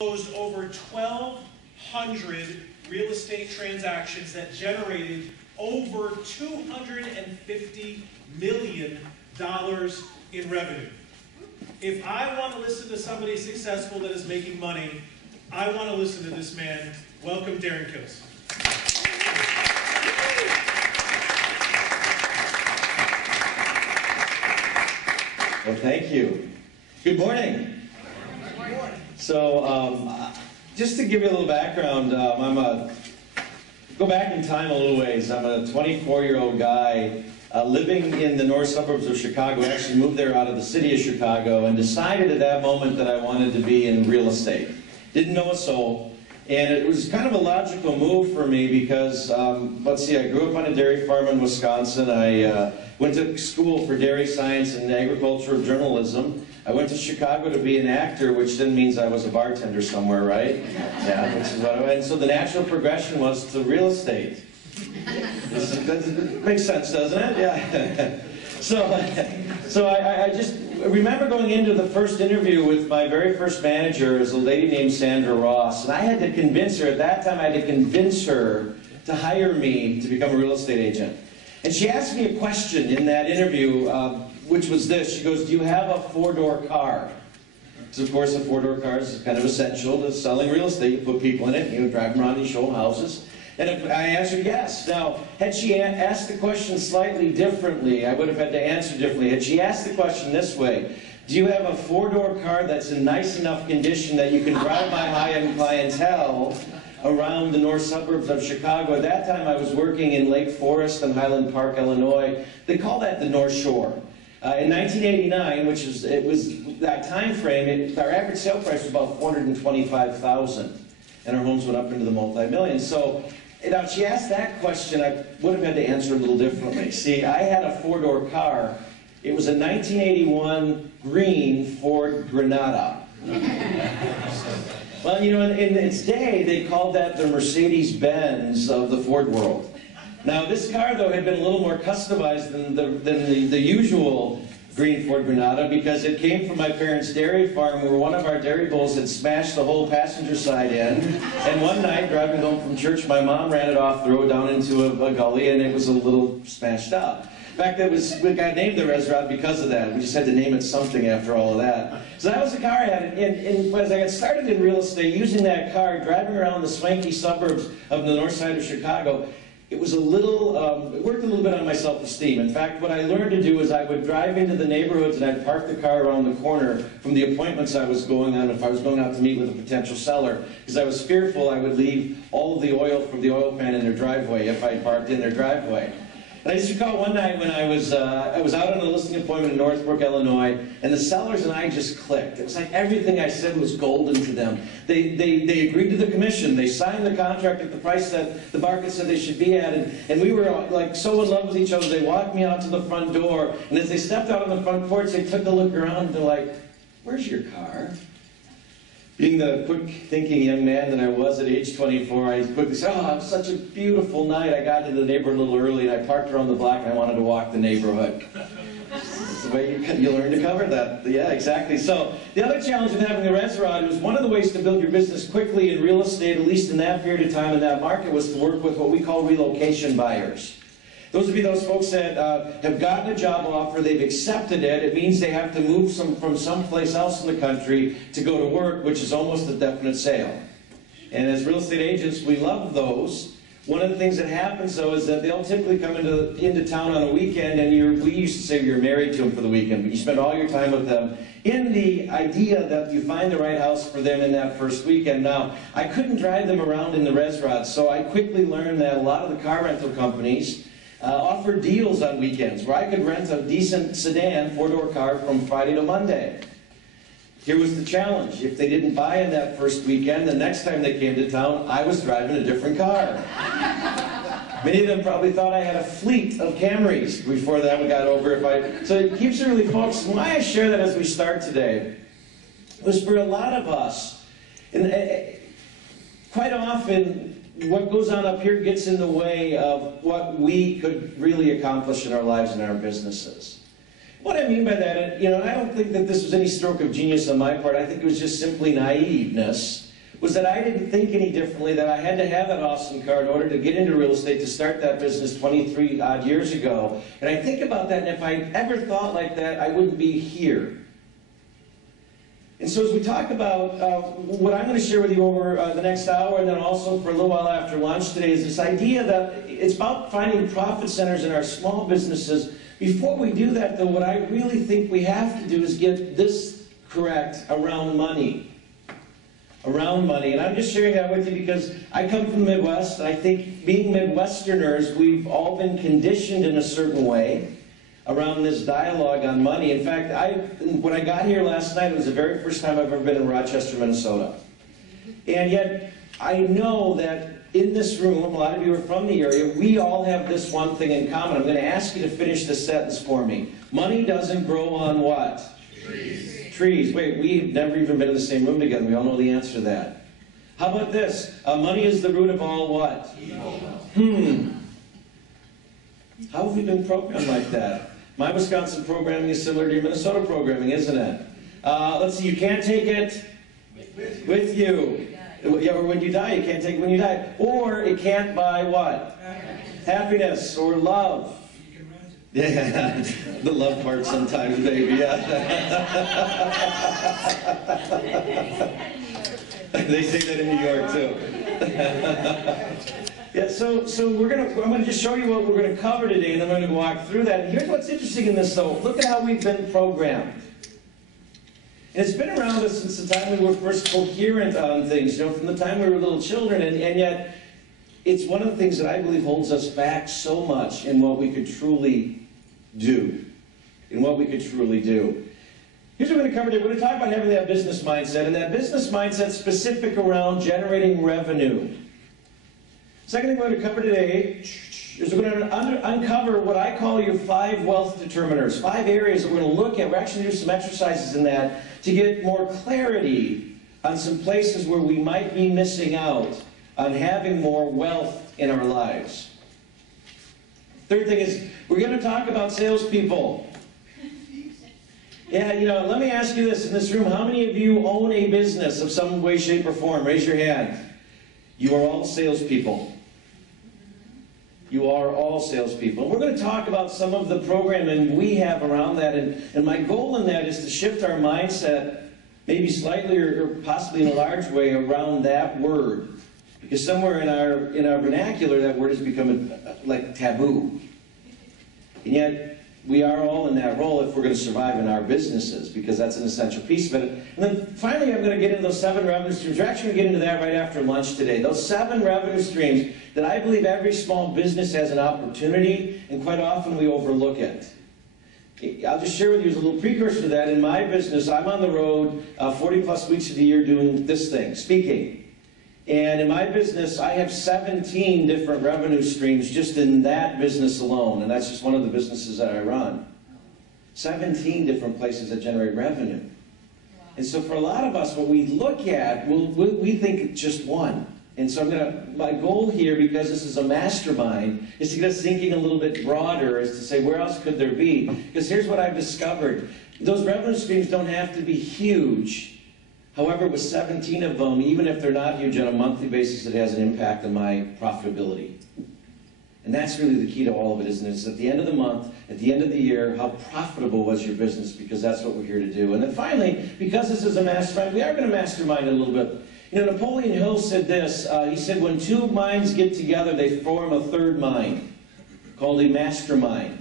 closed over 1,200 real estate transactions that generated over $250 million in revenue. If I want to listen to somebody successful that is making money, I want to listen to this man. Welcome, Darrenpt1. Well, thank you. Good morning. Good morning. So, just to give you a little background, go back in time a little ways. I'm a 24-year-old guy living in the north suburbs of Chicago. I actually moved there out of the city of Chicago and decided at that moment that I wanted to be in real estate. Didn't know a soul. And it was kind of a logical move for me because, let's see, I grew up on a dairy farm in Wisconsin. I went to school for dairy science and agricultural journalism. I went to Chicago to be an actor, which then means I was a bartender somewhere, right? Yeah, which is what and so the natural progression was to real estate. That makes sense, doesn't it? Yeah. So I just remember going into the first interview with my very first manager as a lady named Sandra Ross, and I had to convince her, at that time I had to convince her to hire me to become a real estate agent. And she asked me a question in that interview, which was this. She goes, "Do you have a four-door car?" Because of course a four-door car is kind of essential to selling real estate. You put people in it, you drive them around, you show them houses. And if I answered yes. Now, had she asked the question slightly differently, I would have had to answer differently. Had she asked the question this way, "Do you have a four-door car that's in nice enough condition that you can drive my high-end clientele around the north suburbs of Chicago?" At that time, I was working in Lake Forest and Highland Park, Illinois. They call that the North Shore. In 1989, which was that time frame, our average sale price was about $425,000, and our homes went up into the multi-millions. So, now, she asked that question, I would have had to answer a little differently. See, I had a four-door car. It was a 1981 green Ford Granada. Well, you know, in its day, they called that the Mercedes-Benz of the Ford world. Now, this car, though, had been a little more customized than the usual green Ford Granada because it came from my parents' dairy farm where one of our dairy bulls had smashed the whole passenger side in. And one night, driving home from church, my mom ran it off the road down into a gully, and it was a little smashed up. In fact, we got named the restaurant because of that. We just had to name it something after all of that. So that was the car I had. And as I got started in real estate, using that car, driving around the swanky suburbs of the north side of Chicago, it was it worked a little bit on my self-esteem. In fact, what I learned to do is I would drive into the neighborhoods and I'd park the car around the corner from the appointments I was going on if I was going out to meet with a potential seller, because I was fearful I would leave all of the oil from the oil pan in their driveway if I parked in their driveway. And I just recall one night when I was out on a listing appointment in Northbrook, Illinois, and the sellers and I just clicked. It was like everything I said was golden to them. They agreed to the commission. They signed the contract at the price that the market said they should be at, and we were like so in love with each other. They walked me out to the front door, and as they stepped out on the front porch, they took a look around, and they're like, "Where's your car?" Being the quick-thinking young man that I was at age 24, I quickly said, "Oh, it was such a beautiful night. I got into the neighborhood a little early, and I parked around the block, and I wanted to walk the neighborhood." That's the way you learn to cover that. Yeah, exactly. So the other challenge with having a restaurant was one of the ways to build your business quickly in real estate, at least in that period of time in that market, was to work with what we call relocation buyers. Those would be those folks that have gotten a job offer, they've accepted it. It means they have to move from someplace else in the country to go to work, which is almost a definite sale. And as real estate agents, we love those. One of the things that happens, though, is that they'll typically come into town on a weekend, and we used to say you're married to them for the weekend, but you spend all your time with them in the idea that you find the right house for them in that first weekend. Now, I couldn't drive them around in the restaurants, so I quickly learned that a lot of the car rental companies offered deals on weekends where I could rent a decent sedan four-door car from Friday to Monday. Here was the challenge. If they didn't buy in that first weekend, the next time they came to town, I was driving a different car. Many of them probably thought I had a fleet of Camrys before that got over. So it keeps you really focused. And why I share that as we start today was for a lot of us, and quite often, what goes on up here gets in the way of what we could really accomplish in our lives and our businesses. What I mean by that, you know, I don't think that this was any stroke of genius on my part. I think it was just simply naiveness was that I didn't think any differently, that I had to have that awesome car in order to get into real estate, to start that business 23 odd years ago. And I think about that, and if I ever thought like that, I wouldn't be here. And so as we talk about what I'm going to share with you over the next hour, and then also for a little while after lunch today, is this idea that it's about finding profit centers in our small businesses. Before we do that, though, what I really think we have to do is get this correct around money. Around money. And I'm just sharing that with you because I come from the Midwest, and I think being Midwesterners, we've all been conditioned in a certain way around this dialogue on money. In fact, when I got here last night, it was the very first time I've ever been in Rochester, Minnesota. And yet, I know that in this room, a lot of you are from the area, we all have this one thing in common. I'm going to ask you to finish this sentence for me. Money doesn't grow on what? Trees. Trees. Wait, we've never even been in the same room together. We all know the answer to that. How about this? Money is the root of all what? Evil. How have we been programmed like that? My Wisconsin programming is similar to your Minnesota programming, isn't it? Let's see, you can't take it with you. Yeah, or when you die, you can't take it when you die. Or it can't buy what? Happiness or love. You can rent Yeah, it. the love part sometimes, baby, yeah. They say that in New York, too. Yeah, so I'm gonna just show you what we're gonna cover today, and then we're gonna walk through that. And here's what's interesting in this, though. Look at how we've been programmed. And it's been around us since the time we were first coherent on things, from the time we were little children, and yet it's one of the things that I believe holds us back so much in what we could truly do. In what we could truly do. Here's what we're going to cover today. We're going to talk about having that business mindset, and that business mindset specific around generating revenue. Second thing we're going to cover today is we're going to uncover what I call your 5 wealth determiners. 5 areas that we're going to look at. We're actually going to do some exercises in that to get more clarity on some places where we might be missing out on having more wealth in our lives. Third thing is we're going to talk about salespeople. Yeah, let me ask you this in this room. How many of you own a business of some way, shape, or form? Raise your hand. You are all salespeople. You are all salespeople. And we're going to talk about some of the programming we have around that. And my goal in that is to shift our mindset, maybe slightly or possibly in a large way, around that word. Because somewhere in our vernacular, that word has become like taboo. And yet, we are all in that role if we're going to survive in our businesses, because that's an essential piece of it. And then finally, I'm going to get into those 7 revenue streams. We're actually going to get into that right after lunch today. Those 7 revenue streams that I believe every small business has an opportunity, and quite often we overlook it. I'll just share with you as a little precursor to that. In my business, I'm on the road 40 plus weeks of the year doing this thing, speaking. And in my business, I have 17 different revenue streams just in that business alone. And that's just one of the businesses that I run. 17 different places that generate revenue. Wow. And so for a lot of us, what we look at, we think just one. And so my goal here, because this is a mastermind, is to get us thinking a little bit broader, is to say, where else could there be? Because here's what I've discovered. Those revenue streams don't have to be huge. However, with 17 of them, even if they're not huge on a monthly basis, it has an impact on my profitability. And that's really the key to all of it, isn't it? It's at the end of the month, at the end of the year, how profitable was your business, because that's what we're here to do. And then finally, because this is a mastermind, we are going to mastermind it a little bit. Napoleon Hill said this. He said, when 2 minds get together, they form a 3rd mind, called a mastermind.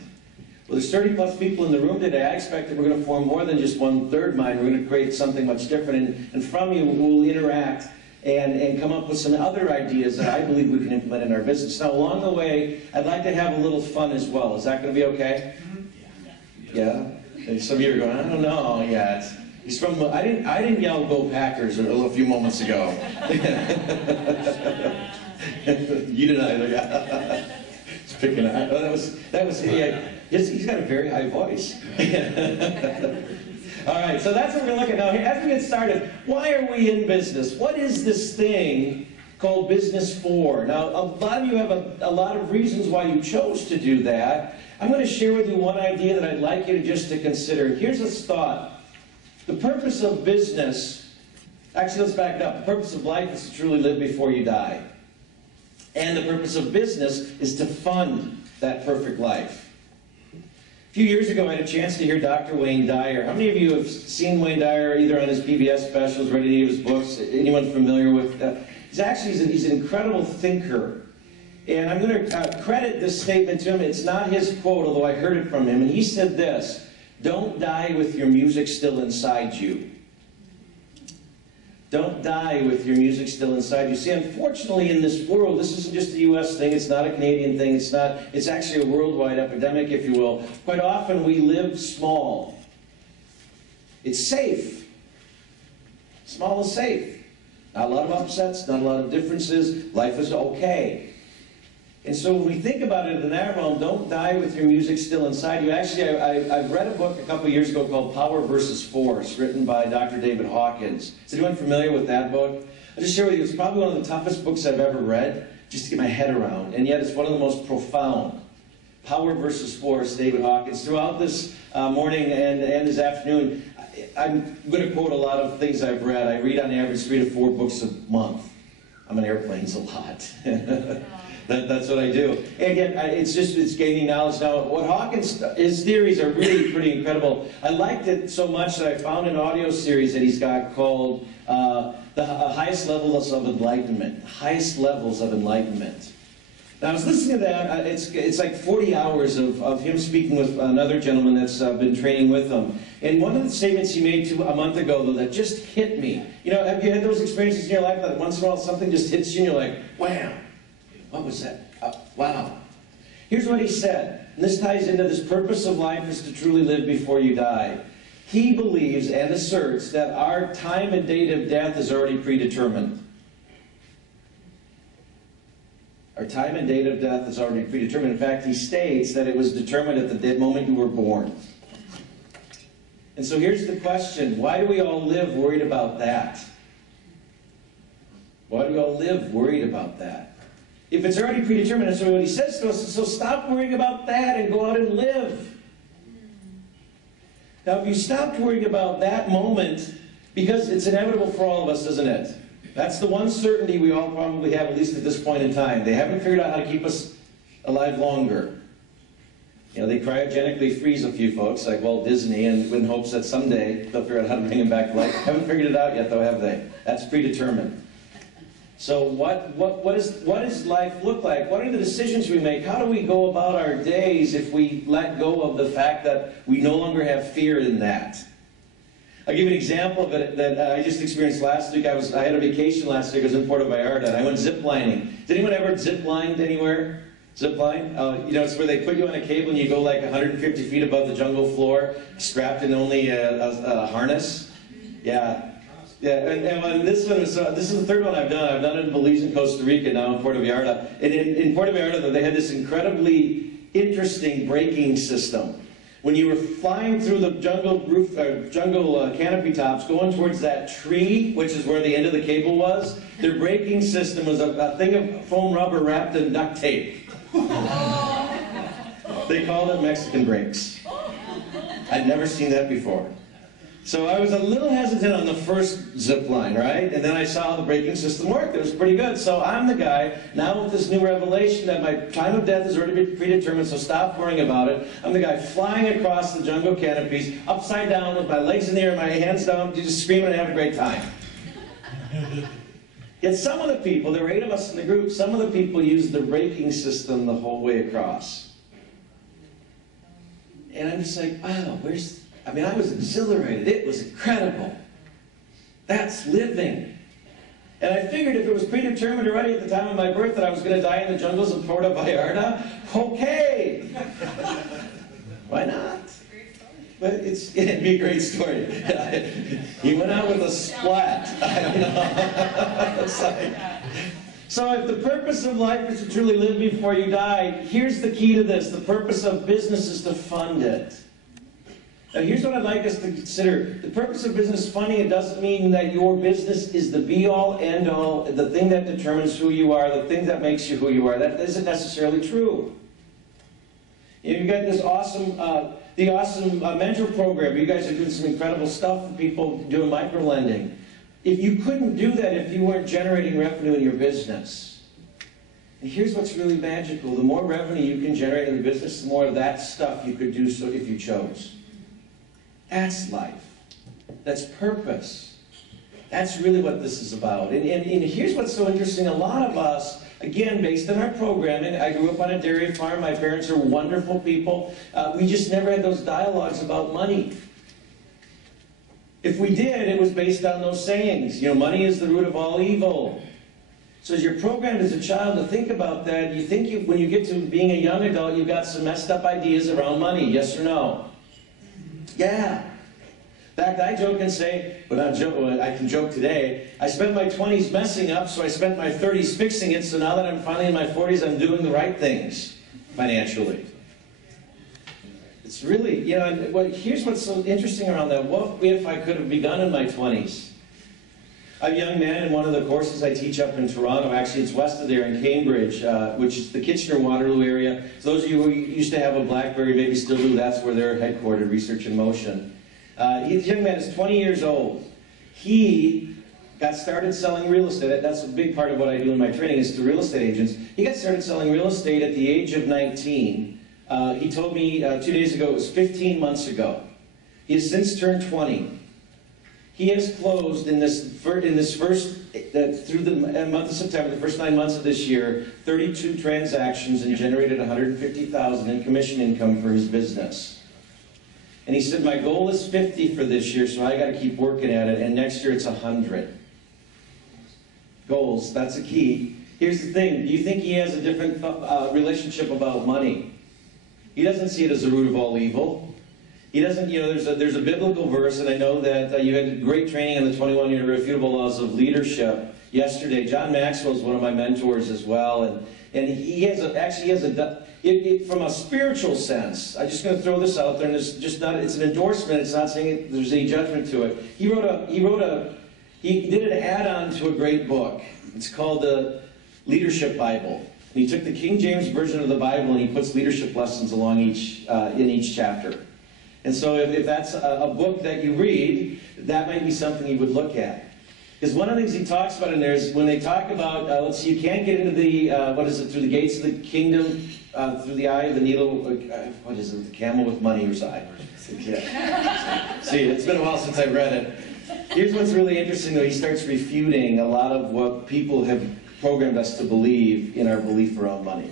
Well, there's 30 plus people in the room today. I expect that we're going to form more than just 1/3 mind. We're going to create something much different. And from you, we'll interact and come up with some other ideas that I believe we can implement in our business. Now, along the way, I'd like to have a little fun as well. Is that going to be okay? Yeah? And some of you are going, I don't know yet. He's from, I didn't yell "Go Packers" a few moments ago. You didn't either, yeah. He's picking up. That was yeah. He's got a very high voice. All right, so that's what we're going to look at now. As we get started, why are we in business? What is this thing called business for? Now, a lot of you have a lot of reasons why you chose to do that. I'm going to share with you one idea that I'd like you to consider. Here's this thought. The purpose of business Actually, let's back it up. The purpose of life is to truly live before you die. And the purpose of business is to fund that perfect life. A few years ago, I had a chance to hear Dr. Wayne Dyer. How many of you have seen Wayne Dyer either on his PBS specials, read any of his books? Anyone familiar with? He's an incredible thinker. And I'm going to credit this statement to him. It's not his quote, although I heard it from him. And he said this: "Don't die with your music still inside you." Don't die with your music still inside you. See, unfortunately in this world, this isn't just a U.S. thing, it's not a Canadian thing, it's actually a worldwide epidemic, if you will. Quite often we live small. It's safe. Small is safe. Not a lot of upsets, not a lot of differences, life is okay. And so when we think about it in that realm, don't die with your music still inside you. Actually, I've read a book a couple years ago called Power versus Force, written by Dr. David Hawkins. Is anyone familiar with that book? I'll just share with you, it's probably one of the toughest books I've ever read, just to get my head around. And yet it's one of the most profound. Power versus Force, David Hawkins. Throughout this morning and this afternoon, I'm going to quote a lot of things I've read. I read on average 3 to 4 books a month. I'm on airplanes a lot. That's what I do. And again, it's gaining knowledge now. What Hawkins, his theories are really pretty incredible. I liked it so much that I found an audio series that he's got called The Highest Levels of Enlightenment. Highest Levels of Enlightenment. Now I was listening to that, it's like 40 hours of him speaking with another gentleman that's been training with him. And one of the statements he made a month ago, though, that just hit me. You know, have you had those experiences in your life that once in a while something just hits you and you're like, wham! What was that? Wow. Here's what he said, and this ties into this purpose of life is to truly live before you die. He believes and asserts that our time and date of death is already predetermined. Our time and date of death is already predetermined. In fact, he states that it was determined at the moment you were born. And so here's the question, why do we all live worried about that? Why do we all live worried about that? If it's already predetermined, that's what he says to us, so stop worrying about that and go out and live. Now, if you stopped worrying about that moment, because it's inevitable for all of us, isn't it? That's the one certainty we all probably have, at least at this point in time. They haven't figured out how to keep us alive longer. You know, they cryogenically freeze a few folks, like Walt Disney, and in hopes that someday they'll figure out how to bring them back to life. Haven't figured it out yet, though, have they? That's predetermined. So what does life look like? What are the decisions we make? How do we go about our days if we let go of the fact that we no longer have fear in that? I'll give you an example of it that I just experienced last week. I had a vacation last week. I was in Puerto Vallarta, and I went zip-lining. Has anyone ever zip-lined anywhere? Zip-line? You know, it's where they put you on a cable and you go like 150 feet above the jungle floor, strapped in only a harness. Yeah. Yeah, and this one was, this is the third one I've done. I've done it in Belize and Costa Rica, now in Puerto Vallarta. And in Puerto Vallarta, they had this incredibly interesting braking system. When you were flying through the jungle roof, jungle canopy tops, going towards that tree, which is where the end of the cable was, their braking system was a thing of foam rubber wrapped in duct tape. They called it Mexican brakes. I'd never seen that before. So I was a little hesitant on the first zip line, right? And then I saw how the braking system worked. It was pretty good. So I'm the guy, now with this new revelation that my time of death is already predetermined, so stop worrying about it. I'm the guy flying across the jungle canopies, upside down with my legs in the air and my hands down, just screaming and having a great time. Yet some of the people, there were 8 of us in the group, some of the people used the braking system the whole way across. And I'm just like, wow, I was exhilarated. It was incredible. That's living. And I figured if it was predetermined already at the time of my birth that I was going to die in the jungles of Puerto Vallarta, okay. Why not? But it'd be a great story. He went out with a splat. I don't know. It's like, so if the purpose of life is to truly live before you die, here's the key to this. The purpose of business is to fund it. Now here's what I'd like us to consider. The purpose of business funding, it doesn't mean that your business is the be-all, end-all, the thing that determines who you are, the thing that makes you who you are. That isn't necessarily true. You've got this awesome, mentor program. You guys are doing some incredible stuff for people doing micro-lending. If you couldn't do that if you weren't generating revenue in your business. And here's what's really magical. The more revenue you can generate in the business, the more of that stuff you could do so if you chose. That's life. That's purpose. That's really what this is about. And here's what's so interesting. A lot of us, again, based on our programming, I grew up on a dairy farm. My parents are wonderful people. We just never had those dialogues about money. If we did, it was based on those sayings. You know, money is the root of all evil. So as you're programmed as a child to think about that, you think when you get to being a young adult, you've got some messed up ideas around money. Yes or no? Yeah. In fact, I joke and say, but I can joke today, I spent my 20s messing up, so I spent my 30s fixing it, so now that I'm finally in my 40s, I'm doing the right things financially. It's really, you know, here's what's so interesting around that. What if I could have begun in my 20s? I'm a young man in one of the courses I teach up in Toronto. Actually, it's west of there in Cambridge, which is the Kitchener-Waterloo area. So those of you who used to have a BlackBerry, maybe still do, that's where they're headquartered, Research in Motion. The young man is 20 years old. He got started selling real estate. That's a big part of what I do in my training is to real estate agents. He got started selling real estate at the age of 19. He told me 2 days ago, it was 15 months ago. He has since turned 20. He has closed in this first, through the month of September, the first 9 months of this year, 32 transactions and generated $150,000 in commission income for his business. And he said, my goal is 50 for this year, so I got to keep working at it, and next year it's 100. Goals, that's a key. Here's the thing, do you think he has a different relationship about money? He doesn't see it as the root of all evil. He doesn't, you know, there's a biblical verse, and I know that you had great training on the 21 Irrefutable Laws of Leadership yesterday. John Maxwell is one of my mentors as well, and he has from a spiritual sense, I'm just going to throw this out there, and it's just not, it's an endorsement, it's not saying there's any judgment to it. He did an add-on to a great book. It's called the Leadership Bible. And he took the King James Version of the Bible and he puts leadership lessons along in each chapter. And so if that's a book that you read, that might be something you would look at. Because one of the things he talks about in there is when they talk about, let's see, you can't get into the, through the gates of the kingdom, through the eye of the needle, the camel with money or side. Yeah. See, it's been a while since I read it. Here's what's really interesting, though. He starts refuting a lot of what people have programmed us to believe in our belief around money.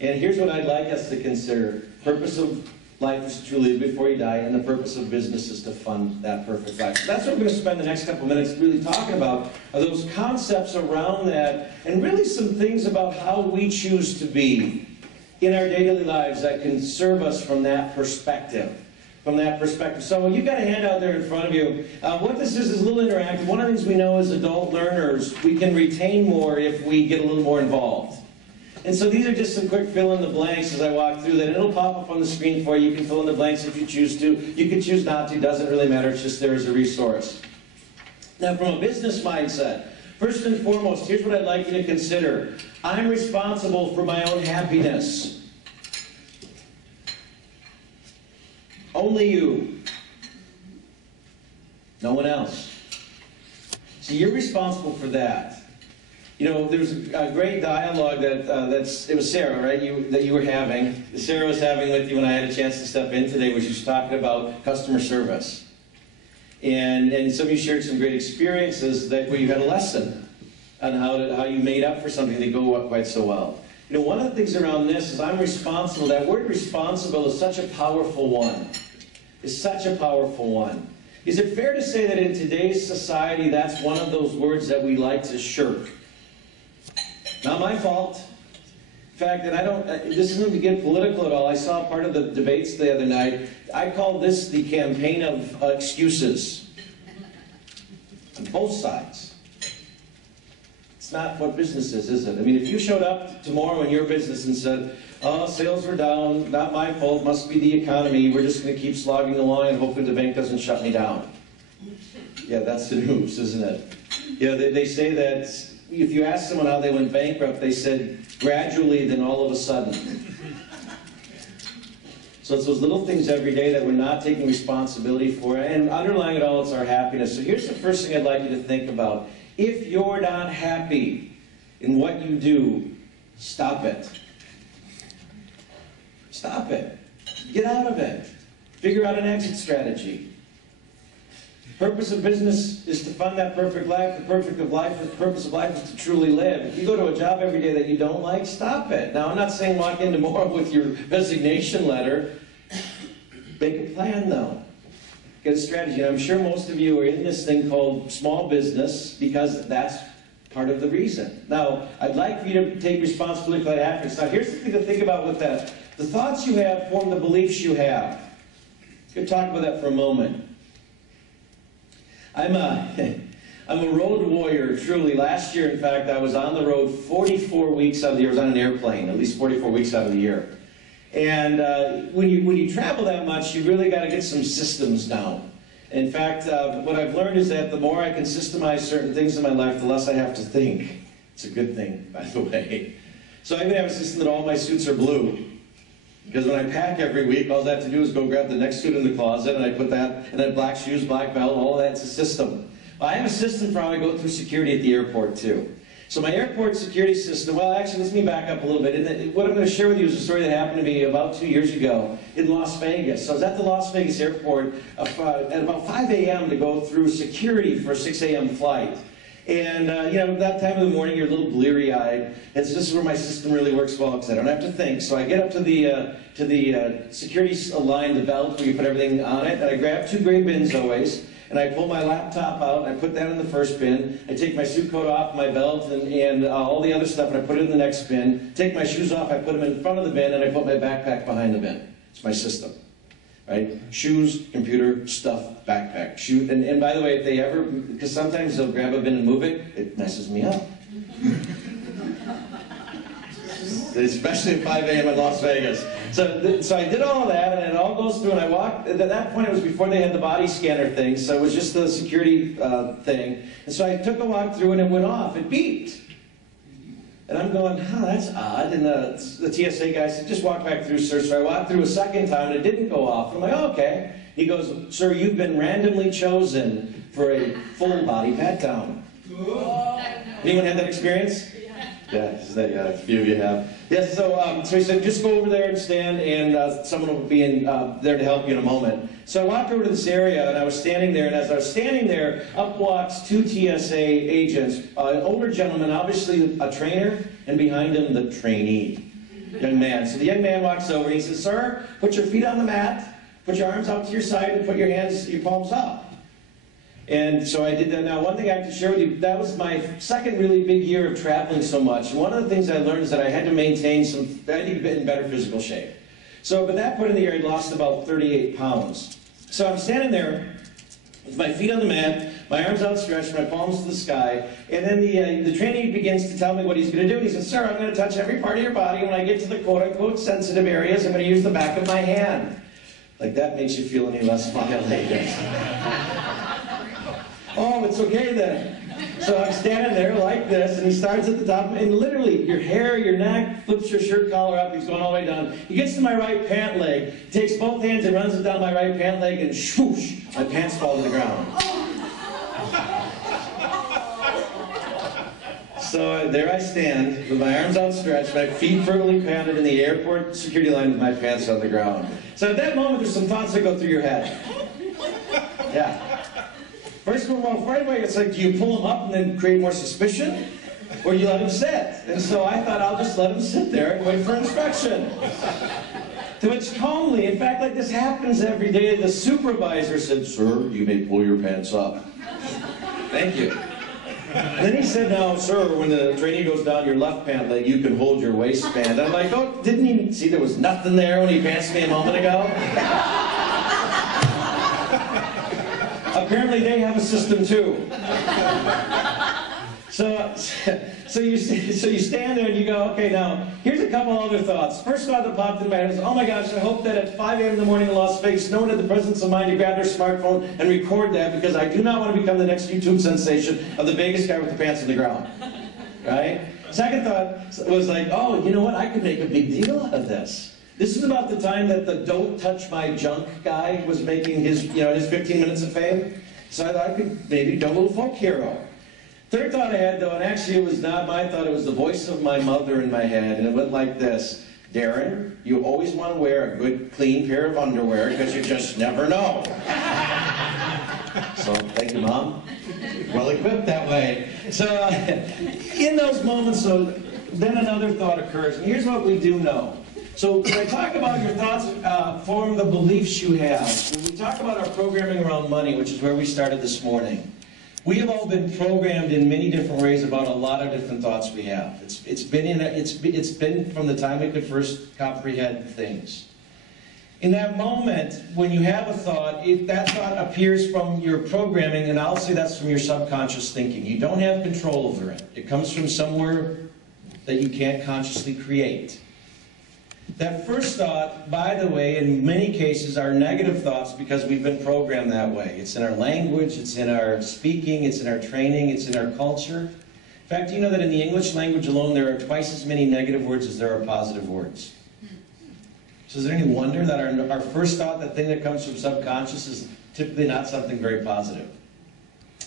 And here's what I'd like us to consider. Purpose of life is to live before you die, and the purpose of business is to fund that perfect life. So that's what we're going to spend the next couple minutes really talking about, are those concepts around that, and really some things about how we choose to be in our daily lives that can serve us from that perspective. So you've got a handout there in front of you. What this is a little interactive. One of the things we know as adult learners, we can retain more if we get a little more involved. And so these are just some quick fill-in-the-blanks as I walk through that. It'll pop up on the screen for you. You can fill in the blanks if you choose to. You can choose not to. Doesn't really matter. It's just there as a resource. Now, from a business mindset, first and foremost, here's what I'd like you to consider. I'm responsible for my own happiness. Only you. No one else. So you're responsible for that. You know, there's a great dialogue it was Sarah, right, that you were having. Sarah was having with you when I had a chance to step in today, where she was talking about customer service. And some of you shared some great experiences where you had a lesson on how you made up for something that go quite so well. You know, one of the things around this is I'm responsible. That word responsible is such a powerful one. It's such a powerful one. Is it fair to say that in today's society, that's one of those words that we like to shirk? Not my fault. In fact, this isn't to get political at all. I saw part of the debates the other night. I call this the campaign of excuses. On both sides. It's not what business is it? I mean, if you showed up tomorrow in your business and said, oh, sales were down, not my fault, must be the economy, we're just going to keep slogging along and hoping the bank doesn't shut me down. Yeah, that's the news, isn't it? You know, they say that if you ask someone how they went bankrupt, they said gradually, then all of a sudden. So So it's those little things every day that we're not taking responsibility for. And underlying it all, it's our happiness. So here's the first thing I'd like you to think about. If you're not happy in what you do, stop it. Stop it. Get out of it. Figure out an exit strategy. The purpose of business is to fund that perfect life. The purpose of life is to truly live. If you go to a job every day that you don't like, stop it. Now, I'm not saying walk in tomorrow with your resignation letter. Make a plan, though. Get a strategy. And I'm sure most of you are in this thing called small business because that's part of the reason. Now, I'd like for you to take responsibility for that happiness. Now, here's the thing to think about with that. The thoughts you have form the beliefs you have. Let's talk about that for a moment. I'm a road warrior, truly. Last year, in fact, I was on the road 44 weeks out of the year. I was on an airplane, at least 44 weeks out of the year. And when you travel that much, you really got to get some systems down. In fact, what I've learned is that the more I can systemize certain things in my life, the less I have to think. It's a good thing, by the way. So I even have a system that all my suits are blue. Because when I pack every week, all I have to do is go grab the next suit in the closet, and I put that, and then black shoes, black belt, all of that's a system. Well, I have a system for how I go through security at the airport, too. So my airport security system, well, actually, let me back up a little bit. And what I'm going to share with you is a story that happened to me about 2 years ago in Las Vegas. So I was at the Las Vegas airport at about 5 a.m. to go through security for a 6 a.m. flight. And, that time of the morning, you're a little bleary-eyed. This is where my system really works well, because I don't have to think. So I get up to the security line, the belt, where you put everything on it, and I grab 2 gray bins always, and I pull my laptop out, and I put that in the first bin. I take my suit coat off, my belt, and all the other stuff, and I put it in the next bin. Take my shoes off, I put them in front of the bin, and I put my backpack behind the bin. It's my system. Right? Shoes, computer, stuff, backpack. Shoot. And by the way, if they ever, because sometimes they'll grab a bin and move it, it messes me up. Especially at 5 a.m. in Las Vegas. So I did all of that, and it all goes through, and I walked, at that point it was before they had the body scanner thing, so it was just the security thing. And so I took a walk through, and it went off. It beeped. And I'm going, that's odd. And the TSA guy said, just walk back through, sir. So I walked through a second time, and it didn't go off. I'm like, oh, okay. He goes, sir, you've been randomly chosen for a full body pat-down. Anyone had that experience? Yeah, a few of you have. Yes, so he said, just go over there and stand, and someone will be there to help you in a moment. So I walked over to this area, and I was standing there, and as I was standing there, up walks 2 TSA agents, an older gentleman, obviously a trainer, and behind him, the trainee, young man. So the young man walks over, and he says, sir, put your feet on the mat, put your arms out to your side, and put your palms up. And so I did that. Now, one thing I have to share with you, that was my second really big year of traveling so much. And one of the things I learned is that I had to maintain I had to get in better physical shape. So by that point in the year, I'd lost about 38 pounds. So I'm standing there with my feet on the mat, my arms outstretched, my palms to the sky, and then the trainee begins to tell me what he's going to do. And he says, sir, I'm going to touch every part of your body. When I get to the quote-unquote sensitive areas, I'm going to use the back of my hand. Like that makes you feel any less violated. Oh, it's okay then. So I'm standing there like this, and he starts at the top, and literally, your hair, your neck, flips your shirt collar up, he's going all the way down. He gets to my right pant leg, takes both hands and runs it down my right pant leg, and swoosh, my pants fall to the ground. So there I stand, with my arms outstretched, my feet firmly planted in the airport security line with my pants on the ground. So at that moment, there's some thoughts that go through your head. Yeah. First of all, right away, it's like, do you pull him up and then create more suspicion? Or you let him sit? And so I thought, I'll just let him sit there and wait for inspection. To which calmly, in fact, like this happens every day, the supervisor said, sir, you may pull your pants up. Thank you. And then he said, now, sir, when the trainee goes down your left pant leg, you can hold your waistband. I'm like, oh, didn't he see there was nothing there when he passed me a moment ago? Apparently they have a system too. So you stand there and you go, okay, now, here's a couple other thoughts. First thought that popped in my head is, oh my gosh, I hope that at 5 a.m. in the morning in Las Vegas, no one had the presence of mind to grab their smartphone and record that, because I do not want to become the next YouTube sensation of the Vegas guy with the pants on the ground. Right? Second thought was like, oh, you know what, I could make a big deal out of this. This is about the time that the "Don't Touch My Junk" guy was making his, his 15 minutes of fame. So I thought I could maybe do a little folk hero. Third thought I had, though, and actually it was not my thought, it was the voice of my mother in my head, and it went like this: Darren, you always want to wear a good, clean pair of underwear because you just never know. So, thank you, Mom. Well equipped that way. So, in those moments, then another thought occurs, and here's what we do know. So, when I talk about your thoughts form the beliefs you have, when we talk about our programming around money, which is where we started this morning, we have all been programmed in many different ways about a lot of different thoughts we have. It's been from the time we could first comprehend things. In that moment, when you have a thought, if that thought appears from your programming, and I'll say that's from your subconscious thinking. You don't have control over it. It comes from somewhere that you can't consciously create. That first thought, by the way, in many cases are negative thoughts because we've been programmed that way. It's in our language, it's in our speaking, it's in our training, it's in our culture. In fact, you know that in the English language alone there are twice as many negative words as there are positive words. So is there any wonder that our first thought, the thing that comes from subconscious, is typically not something very positive?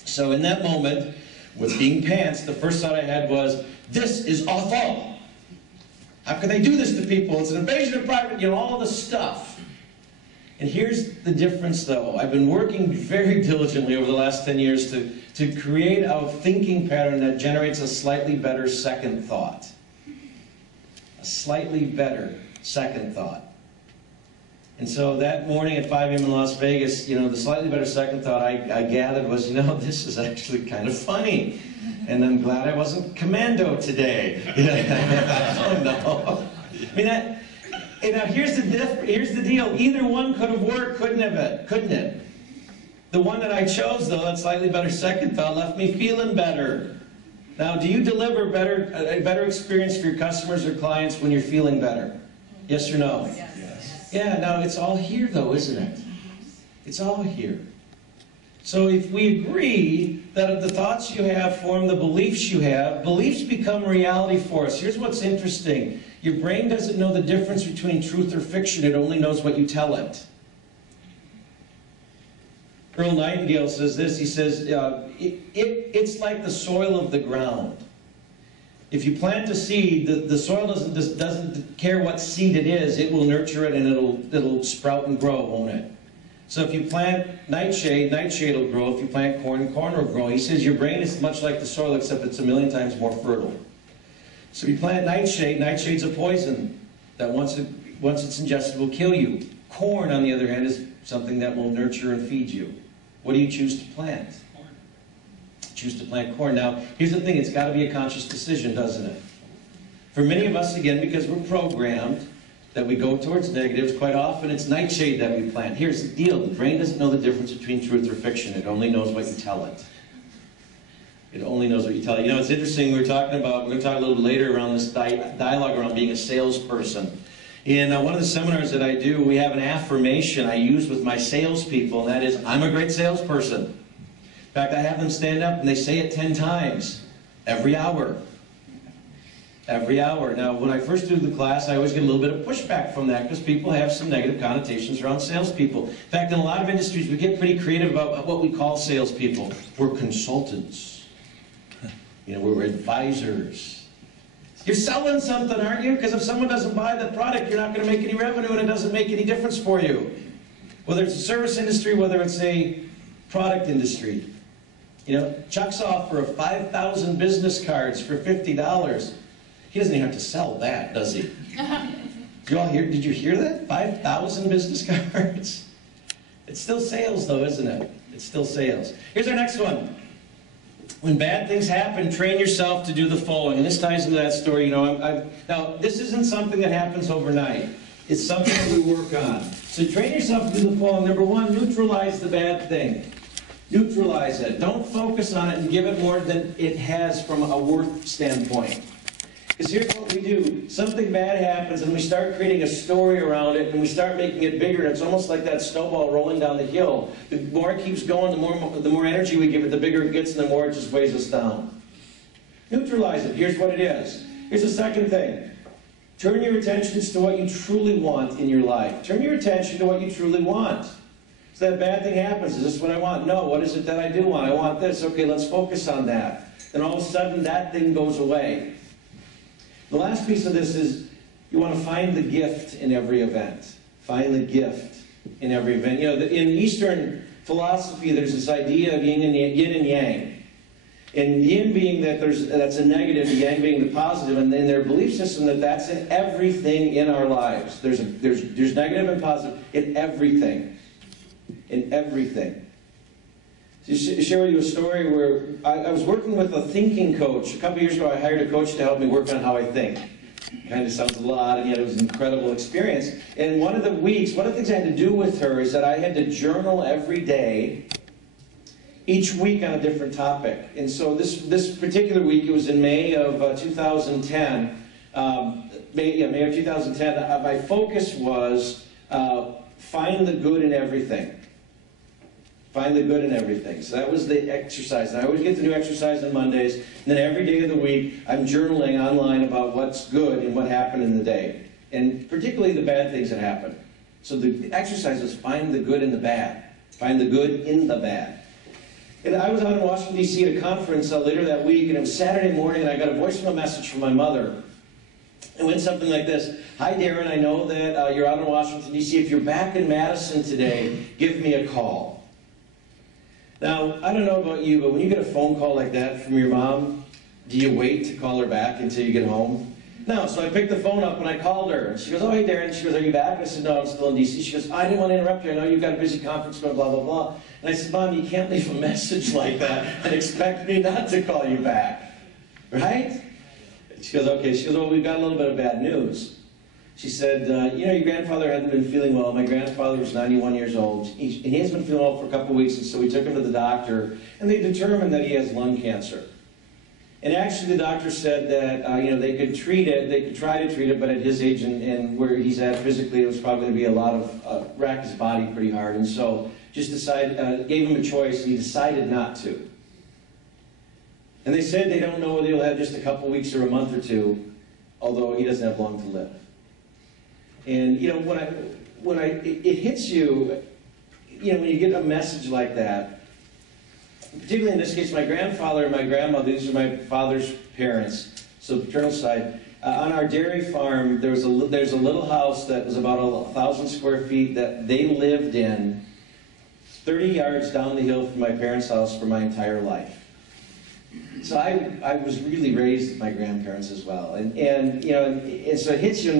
So in that moment, with being pants, the first thought I had was, this is awful. How can they do this to people? It's an invasion of privacy, all the stuff. And here's the difference, though. I've been working very diligently over the last 10 years to create a thinking pattern that generates a slightly better second thought. A slightly better second thought. And so that morning at 5 a.m. in Las Vegas, the slightly better second thought I gathered was, this is actually kind of funny. And I'm glad I wasn't commando today. I don't know. I mean, now here's the deal. Either one could have worked, couldn't it? The one that I chose, though, that slightly better second thought, left me feeling better. Now, do you deliver a better experience for your customers or clients when you're feeling better? Yes or no? Yes. Yeah, now it's all here, though, isn't it? It's all here. So if we agree that the thoughts you have form the beliefs you have, beliefs become reality for us. Here's what's interesting. Your brain doesn't know the difference between truth or fiction. It only knows what you tell it. Earl Nightingale says this. He says, it's like the soil of the ground. If you plant a seed, the soil doesn't care what seed it is. It will nurture it and it'll sprout and grow, won't it? So if you plant nightshade, nightshade will grow. If you plant corn, corn will grow. He says your brain is much like the soil, except it's 1,000,000 times more fertile. So if you plant nightshade, nightshade's a poison that once it's ingested will kill you. Corn, on the other hand, is something that will nurture and feed you. What do you choose to plant? Corn. Choose to plant corn. Now, here's the thing. It's got to be a conscious decision, doesn't it? For many of us, again, because we're programmed, that we go towards negatives, quite often it's nightshade that we plant. Here's the deal. The brain doesn't know the difference between truth or fiction. It only knows what you tell it. It only knows what you tell it. It's interesting, we're going to talk a little bit later around this dialogue around being a salesperson. In one of the seminars that I do, we have an affirmation I use with my salespeople, and that is, I'm a great salesperson. In fact, I have them stand up and they say it 10 times every hour. Every hour. Now, when I first do the class, I always get a little bit of pushback from that because people have some negative connotations around salespeople. In fact, in a lot of industries, we get pretty creative about what we call salespeople. We're consultants. We're advisors. You're selling something, aren't you? Because if someone doesn't buy the product, you're not going to make any revenue and it doesn't make any difference for you. Whether it's a service industry, whether it's a product industry. Chuck's offer of 5,000 business cards for $50. He doesn't even have to sell that, does he? Did you hear that? 5,000 business cards? It's still sales, though, isn't it? It's still sales. Here's our next one. When bad things happen, train yourself to do the following. And this ties into that story. Now, this isn't something that happens overnight. It's something that we work on. So train yourself to do the following. Number one, neutralize the bad thing. Neutralize it. Don't focus on it and give it more than it has from a worth standpoint. Because here's what we do. Something bad happens and we start creating a story around it and we start making it bigger. And it's almost like that snowball rolling down the hill. The more it keeps going, the more energy we give it, the bigger it gets and the more it just weighs us down. Neutralize it. Here's what it is. Here's the second thing. Turn your attentions to what you truly want in your life. Turn your attention to what you truly want. So that bad thing happens. Is this what I want? No. What is it that I do want? I want this. Okay, let's focus on that. Then all of a sudden, that thing goes away. The last piece of this is you want to find the gift in every event. Find the gift in every event. You know, in Eastern philosophy, there's this idea of yin and yang. And yin being that that's a negative, yang being the positive, and in their belief system that's in everything in our lives. There's negative and positive in everything. In everything. To share with you a story where I was working with a thinking coach. A couple years ago, I hired a coach to help me work on how I think. Kind of sounds a lot, and yet it was an incredible experience. And one of the things I had to do with her is that I had to journal every day, each week on a different topic. And so this particular week, it was in May of 2010. May of 2010. My focus was find the good in everything. Find the good in everything. So that was the exercise. And I always get the new exercise on Mondays. And then every day of the week, I'm journaling online about what's good and what happened in the day. And particularly the bad things that happened. So the exercise was find the good in the bad. Find the good in the bad. And I was out in Washington, D.C. at a conference later that week, and it was Saturday morning, and I got a voicemail message from my mother. It went something like this. Hi, Darren, I know that you're out in Washington, D.C. If you're back in Madison today, give me a call. Now, I don't know about you, but when you get a phone call like that from your mom, do you wait to call her back until you get home? No, so I picked the phone up and I called her. And she goes, oh, hey, Darren. She goes, are you back? I said, no, I'm still in D.C. She goes, I didn't want to interrupt you. I know you've got a busy conference going, blah, blah, blah. And I said, Mom, you can't leave a message like that and expect me not to call you back. Right? She goes, okay. She goes, well, we've got a little bit of bad news. She said, you know, your grandfather hadn't been feeling well. My grandfather was 91 years old, and he hasn't been feeling well for a couple of weeks, and so we took him to the doctor, and they determined that he has lung cancer. And actually, the doctor said that, you know, they could treat it, they could try to treat it, but at his age and where he's at physically, it was probably going to be a lot of, rack his body pretty hard, and so just gave him a choice, and he decided not to. And they said they don't know whether he'll have just a couple weeks or a month or two, although he doesn't have long to live. And, you know, when it hits you, you know, when you get a message like that, particularly in this case, my grandfather and my grandmother, these are my father's parents, so paternal side, on our dairy farm, there's a little house that was about 1,000 square feet that they lived in 30 yards down the hill from my parents' house for my entire life. So I was really raised with my grandparents as well. And you know, and so it hits you.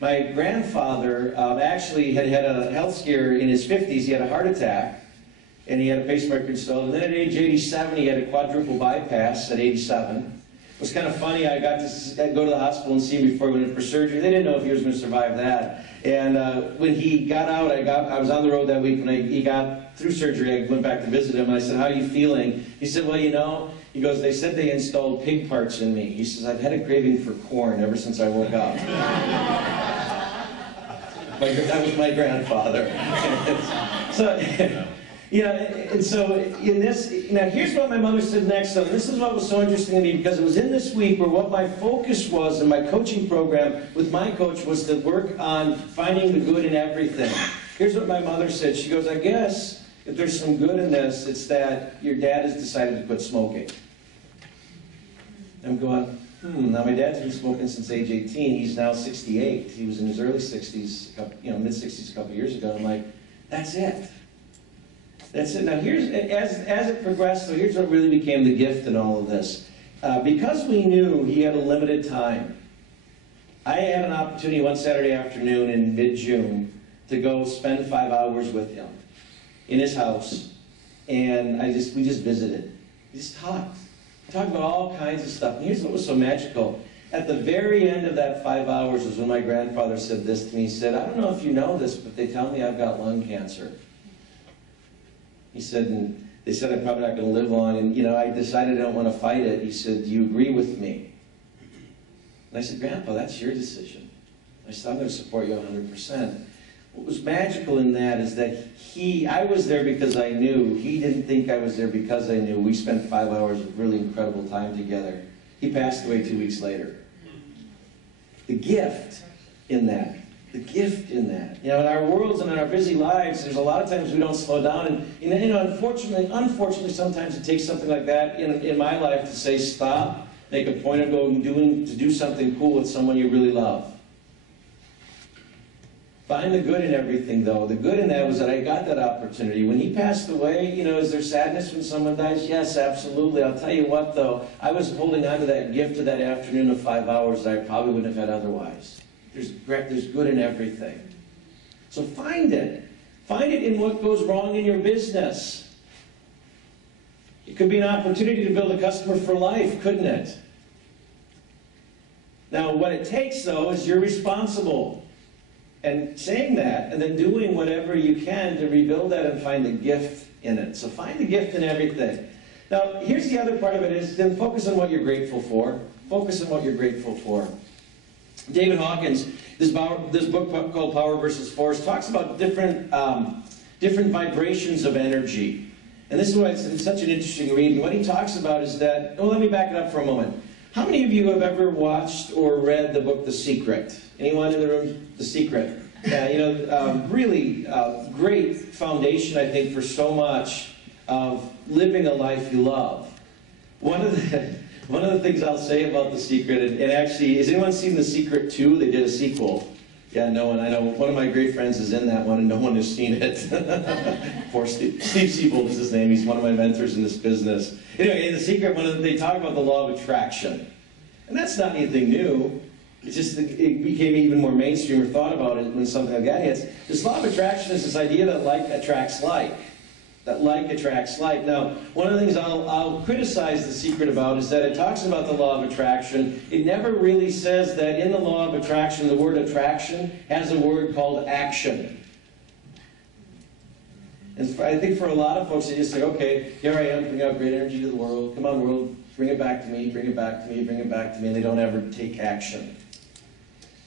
My grandfather actually had a health scare in his 50s. He had a heart attack, and he had a pacemaker installed. And then at age 87, he had a quadruple bypass at 87. It was kind of funny. I got to go to the hospital and see him before he went in for surgery. They didn't know if he was going to survive that. And when he got out, I was on the road that week. When he got through surgery, I went back to visit him, and I said, how are you feeling? He said, well, you know, he goes, they said they installed pig parts in me. He says, I've had a craving for corn ever since I woke up. That was my grandfather. So, yeah, and so in this, now here's what my mother said next. So this is what was so interesting to me, because it was in this week where what my focus was in my coaching program with my coach was to work on finding the good in everything. Here's what my mother said. She goes, I guess if there's some good in this, it's that your dad has decided to quit smoking. I'm going, now my dad's been smoking since age 18. He's now 68. He was in his early 60s, you know, mid-60s a couple years ago. I'm like, that's it. That's it. Now here's, as it progressed, so here's what really became the gift in all of this. Because we knew he had a limited time, I had an opportunity one Saturday afternoon in mid-June to go spend 5 hours with him in his house, and we just visited. We just talked. We talked about all kinds of stuff. And here's what was so magical. At the very end of that 5 hours was when my grandfather said this to me. He said, I don't know if you know this, but they tell me I've got lung cancer. He said, and they said I'm probably not going to live long, and you know, I decided I don't want to fight it. He said, do you agree with me? And I said, Grandpa, that's your decision. I said, I'm going to support you 100%. What was magical in that is that I was there because I knew. He didn't think I was there because I knew. We spent 5 hours of really incredible time together. He passed away 2 weeks later. the gift in that. The gift in that. You know, in our worlds and in our busy lives, there's a lot of times we don't slow down. And you know, unfortunately, sometimes it takes something like that in my life to say stop, make a point of going to do something cool with someone you really love. Find the good in everything, though. The good in that was that I got that opportunity. When he passed away, you know, is there sadness when someone dies? Yes, absolutely. I'll tell you what, though. I was holding on to that gift of that afternoon of 5 hours that I probably wouldn't have had otherwise. There's good in everything. So find it. Find it in what goes wrong in your business. It could be an opportunity to build a customer for life, couldn't it? Now, what it takes, though, is you're responsible. And saying that, and then doing whatever you can to rebuild that and find the gift in it. So find the gift in everything. Now, here's the other part of it is then focus on what you're grateful for. Focus on what you're grateful for. David Hawkins, this book called Power versus Force, talks about different vibrations of energy. And this is why it's such an interesting read. And what he talks about is that, well, let me back it up for a moment. How many of you have ever watched or read the book The Secret? Anyone in the room? The Secret. Really great foundation, I think, for so much of living a life you love. One of the things I'll say about The Secret, and actually, has anyone seen The Secret 2? They did a sequel. Yeah, no one. I know one of my great friends is in that one, and no one has seen it. Poor Steve. Steve Siebold is his name. He's one of my mentors in this business. Anyway, in The Secret, they talk about the law of attraction. And that's not anything new. It's just that it became even more mainstream or thought about it when something like that hits. This law of attraction is this idea that like attracts like. That like attracts like. Now, one of the things I'll criticize The Secret about is that it talks about the law of attraction. It never really says that in the law of attraction, the word attraction has a word called action. And I think for a lot of folks, they just say, okay, here I am, bringing out great energy to the world. Come on, world, bring it back to me, bring it back to me, bring it back to me, and they don't ever take action.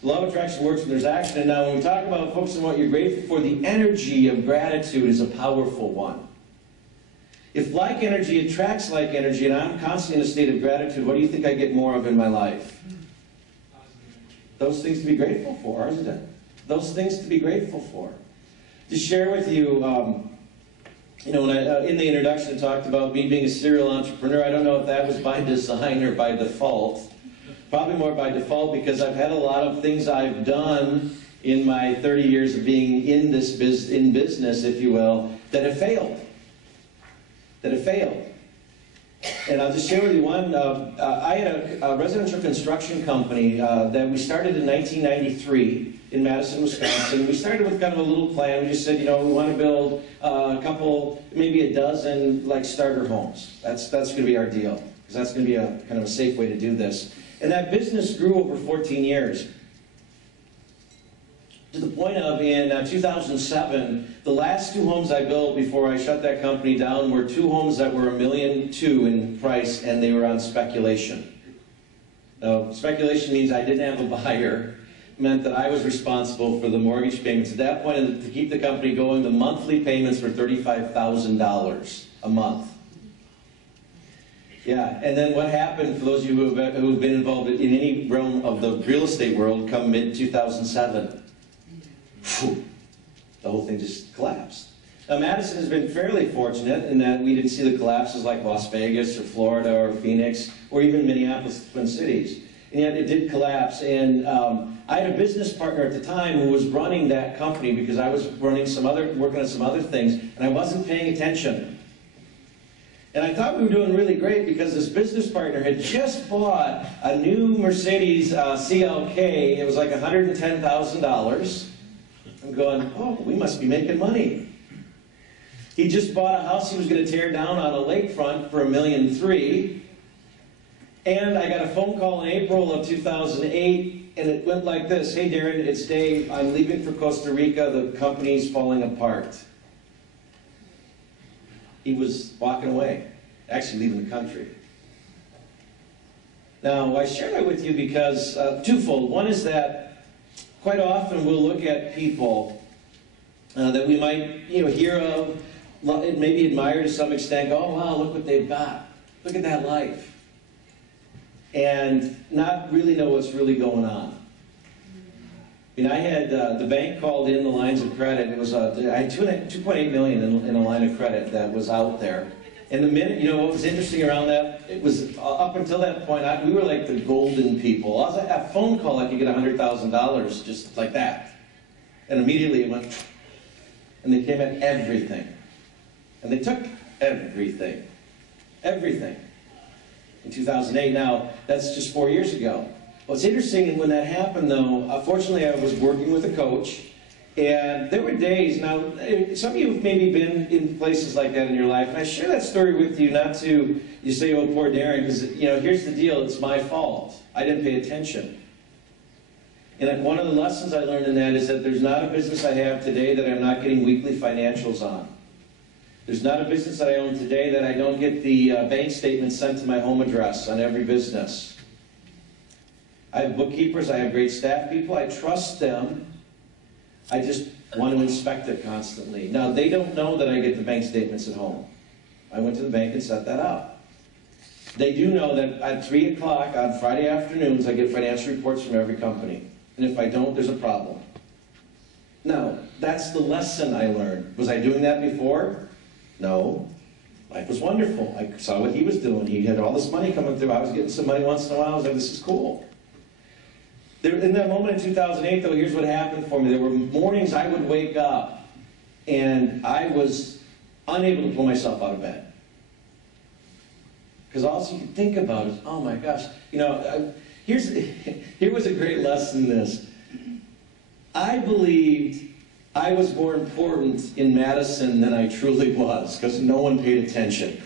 The law of attraction works when there's action. And now when we talk about focusing on what you're grateful for, the energy of gratitude is a powerful one. If like energy attracts like energy, and I'm constantly in a state of gratitude, what do you think I get more of in my life? Those things to be grateful for, isn't it? Those things to be grateful for. To share with you, when in the introduction I talked about me being a serial entrepreneur. I don't know if that was by design or by default. Probably more by default, because I've had a lot of things I've done in my 30 years of being in business, if you will, that have failed. And I'll just share with you one. I had a residential construction company that we started in 1993 in Madison, Wisconsin. We started with kind of a little plan. We just said, we want to build a couple, maybe a dozen, like starter homes. That's going to be our deal, because that's going to be a kind of a safe way to do this. And that business grew over 14 years. To the point of, in 2007, the last 2 homes I built before I shut that company down were 2 homes that were $1.2 million in price, and they were on speculation. Now, speculation means I didn't have a buyer. It meant that I was responsible for the mortgage payments. At that point, to keep the company going, the monthly payments were $35,000 a month. Yeah, and then what happened, for those of you who have been involved in any realm of the real estate world, come mid-2007, the whole thing just collapsed. Now, Madison has been fairly fortunate in that we didn't see the collapses like Las Vegas or Florida or Phoenix or even Minneapolis, Twin Cities. And yet it did collapse. And I had a business partner at the time who was running that company, because I was working on some other things, and I wasn't paying attention. And I thought we were doing really great, because this business partner had just bought a new Mercedes CLK. It was like $110,000. I'm going, oh, we must be making money. He just bought a house he was going to tear down on a lakefront for $1.3 million. And I got a phone call in April of 2008, and it went like this. Hey, Darren, it's Dave. I'm leaving for Costa Rica. The company's falling apart. He was walking away, actually leaving the country. Now, I share that with you because twofold. One is that quite often we'll look at people that we might hear of, maybe admire to some extent, go, oh, wow, look what they've got. Look at that life. And not really know what's really going on. I mean, I had, the bank called in the lines of credit. It was, I had $2.8 million in a line of credit that was out there. And the minute, you know, what was interesting around that, it was up until that point, we were like the golden people. I was like, a phone call, I could get $100,000 just like that. And immediately it went, and they came at everything. And they took everything. Everything. In 2008, now, that's just 4 years ago. What's interesting, when that happened though, fortunately I was working with a coach, and there were days, now, some of you have maybe been in places like that in your life, and I share that story with you not to, you say, oh, poor Darren, because, you know, here's the deal, it's my fault. I didn't pay attention. And one of the lessons I learned in that is that there's not a business I have today that I'm not getting weekly financials on. There's not a business that I own today that I don't get the bank statement sent to my home address on every business. I have bookkeepers, I have great staff people, I trust them. I just want to inspect it constantly. Now, they don't know that I get the bank statements at home. I went to the bank and set that up. They do know that at 3 o'clock on Friday afternoons, I get financial reports from every company. And if I don't, there's a problem. Now, that's the lesson I learned. Was I doing that before? No. Life was wonderful. I saw what he was doing. He had all this money coming through. I was getting some money once in a while. I was like, this is cool. In that moment in 2008, though, here's what happened for me. There were mornings I would wake up, and I was unable to pull myself out of bed. Because all you could think about is, oh my gosh. You know, here was a great lesson in this. I believed I was more important in Madison than I truly was, because no one paid attention.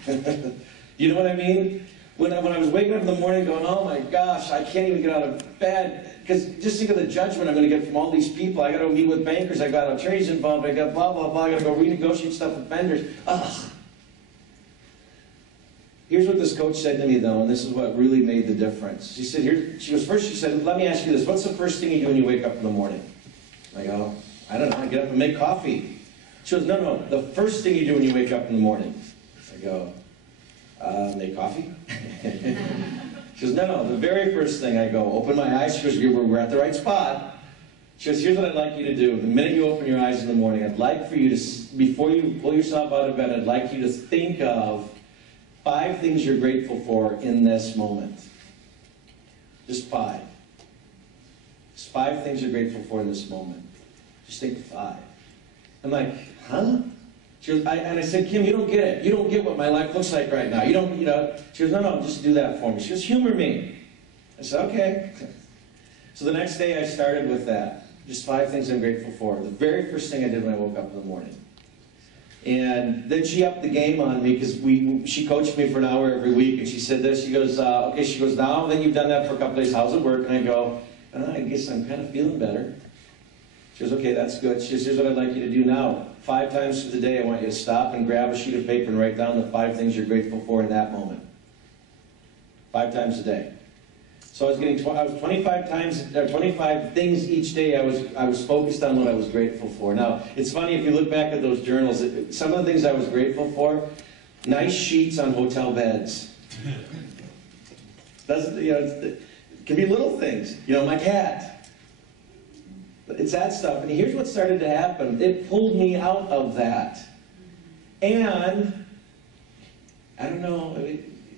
You know what I mean? When I was waking up in the morning going, oh my gosh, I can't even get out of bed, because just think of the judgment I'm going to get from all these people. I got to meet with bankers, I got attorneys involved, I got blah, blah, blah, I got to go renegotiate stuff with vendors. Ugh. Here's what this coach said to me though, and this is what really made the difference. She said, let me ask you this, what's the first thing you do when you wake up in the morning? I go, I don't know, I get up and make coffee. She goes, no, the first thing you do when you wake up in the morning. I go, make coffee? She goes, no, the very first thing. I go, open my eyes. She goes, we're at the right spot. She goes, here's what I'd like you to do. The minute you open your eyes in the morning, I'd like for you to, before you pull yourself out of bed, I'd like you to think of 5 things you're grateful for in this moment. Just 5. Just 5 things you're grateful for in this moment. Just think of 5. I'm like, huh? She goes, and I said, Kim, you don't get it. You don't get what my life looks like right now. You don't, you know. She goes, no, just do that for me. She goes, humor me. I said, okay. So the next day I started with that. Just 5 things I'm grateful for. The very first thing I did when I woke up in the morning. And then she upped the game on me because she coached me for an hour every week. And she said this, she goes, okay, she goes, now that you've done that for a couple days, how's it work? And I go, I guess I'm kind of feeling better. She goes, okay, that's good. She goes, here's what I'd like you to do now. 5 times through the day, I want you to stop and grab a sheet of paper and write down the 5 things you're grateful for in that moment. 5 times a day. So I was getting 25 things each day. I was focused on what I was grateful for. Now, it's funny if you look back at those journals, some of the things I was grateful for, nice sheets on hotel beds. It can be little things. You know, my cat. It's that stuff. And here's what started to happen. It pulled me out of that. And, I don't know,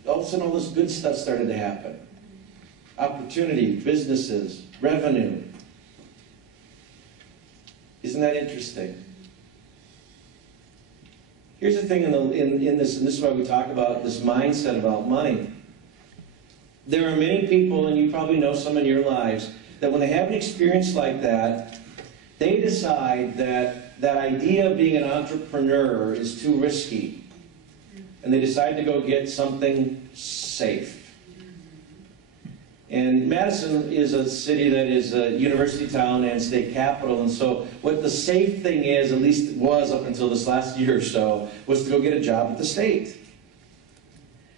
all of a sudden all this good stuff started to happen. Opportunity, businesses, revenue. Isn't that interesting? Here's the thing in this, and this is why we talk about this mindset about money. There are many people, and you probably know some in your lives, that when they have an experience like that, they decide that that idea of being an entrepreneur is too risky. And they decide to go get something safe. And Madison is a city that is a university town and state capital, and so what the safe thing is, at least it was up until this last year or so, was to go get a job at the state.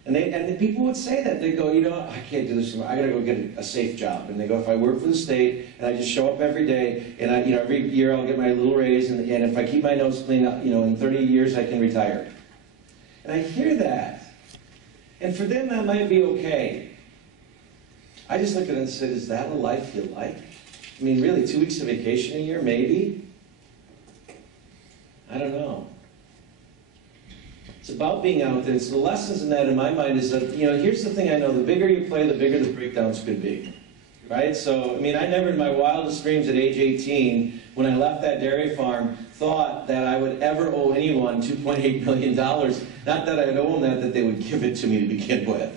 And the people would say that. They'd go, you know, I can't do this anymore. I got to go get a safe job. And they go, if I work for the state and I just show up every day, and every year I'll get my little raise, and if I keep my nose clean, in 30 years I can retire. And I hear that. And for them that might be okay. I just looked at it and said, is that a life you like? I mean, really, 2 weeks of vacation a year, maybe? I don't know. It's about being out there. It's the lessons in that, in my mind, is that, here's the thing I know. The bigger you play, the bigger the breakdowns could be. Right? So, I mean, I never in my wildest dreams at age 18, when I left that dairy farm, thought that I would ever owe anyone $2.8 million. Not that I'd owe them that they would give it to me to begin with.